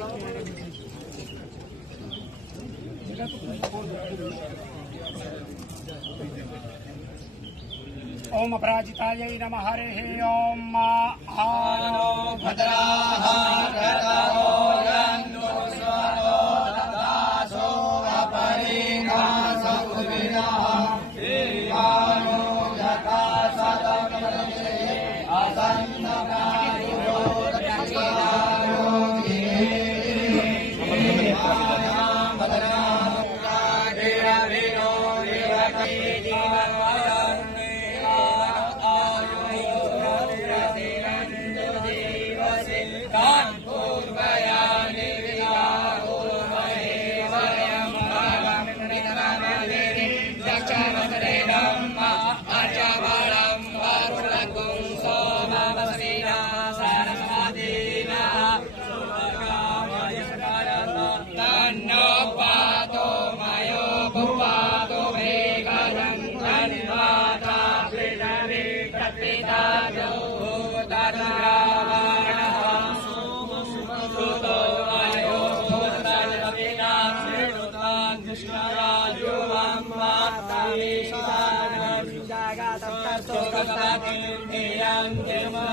ओम अपराजितायै नमः हरिः ओम आनो भद्राः कर्तवो यन्तु स्वरो ददासो अपरिणासो विनाः देवानो यथा सदमनसे असन्नकायो दक्षिणायो Yang